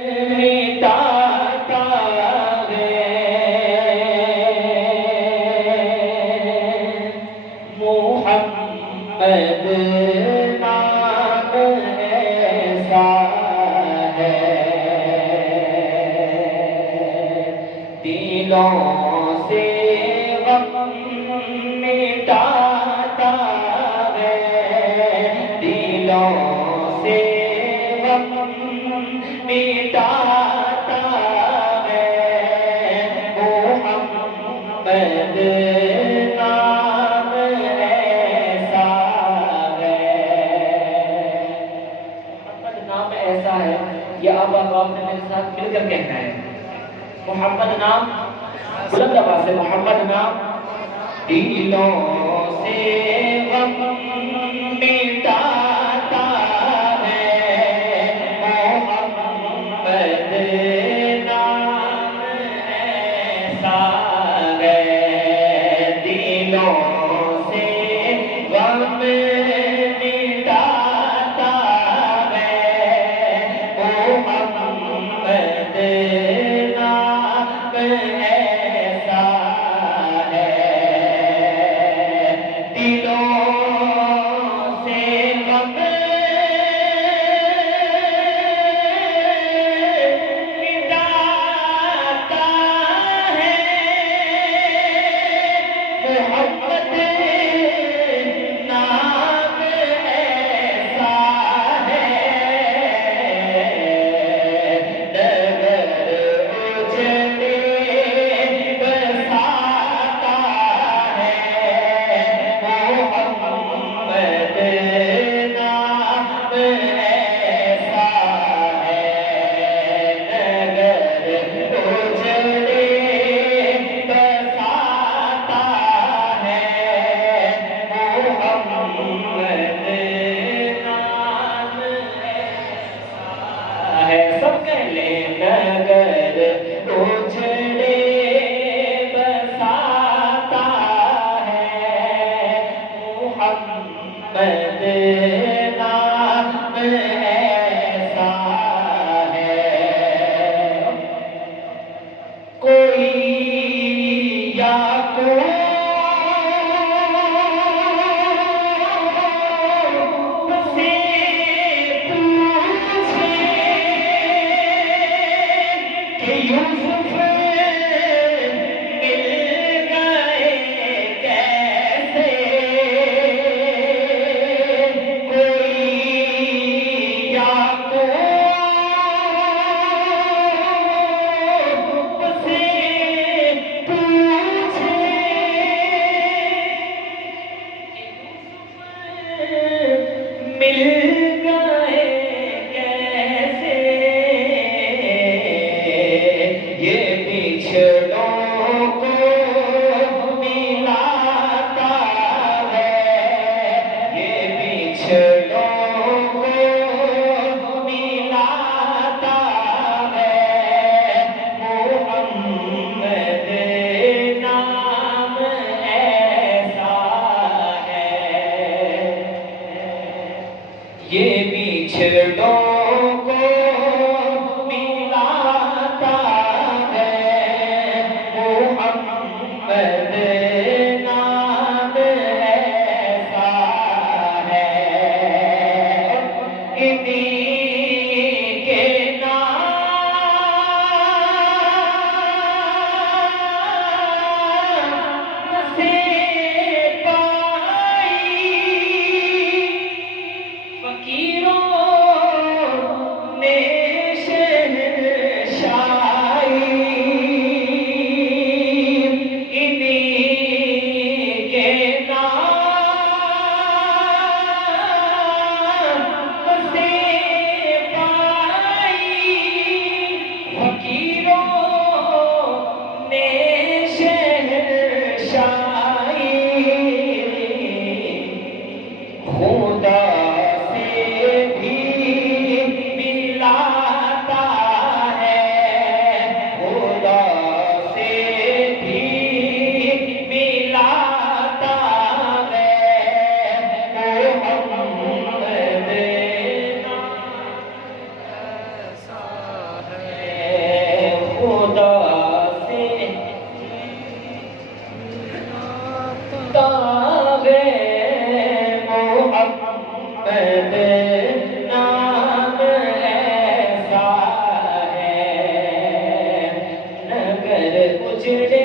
مٹاتا ہے محمد نام ایسا ہے دلوں سے غم مٹاتا ہے دلوں سے غم مٹاتا ہے محمد نام ایسا ہے محمد نام ایسا ہے یہ اب آپ نے میرے ساتھ مل کر کہنا ہے محمد نام بلند آواز سے محمد نام دلوں سے غم مٹاتا ہے محمد نام ایسا ہے دلوں سے غم مٹاتا ہے محمد نام ایسا ہے دلوں سے غم مٹاتا ہے محمد نام ایسا ہے نگر اجڑے بساتا ہے محمد نام ایسا ہے نگر اجڑے بساتا ہے محمد نام ایسا ہے سب کہہ لیں نگر اجڑے بساتا ہے محمد نام ایسا ہے کوئی یا قوم سے پوچھے کہ یوسف مل گئے کیسے کوئی یا قوم سے پوچھے مل گئے کیسے یہ بچھڑوں کو ملاتا ہے یہ بچھڑوں کو ملاتا ہے محمد نام ایسا ہے یہ بچھڑوں کو ملاتا ہے محمد نام ایسا ہے انہیں کے نام سے پائی فقیروں باغ محمد نام ایسا ہے، نگر اجڑے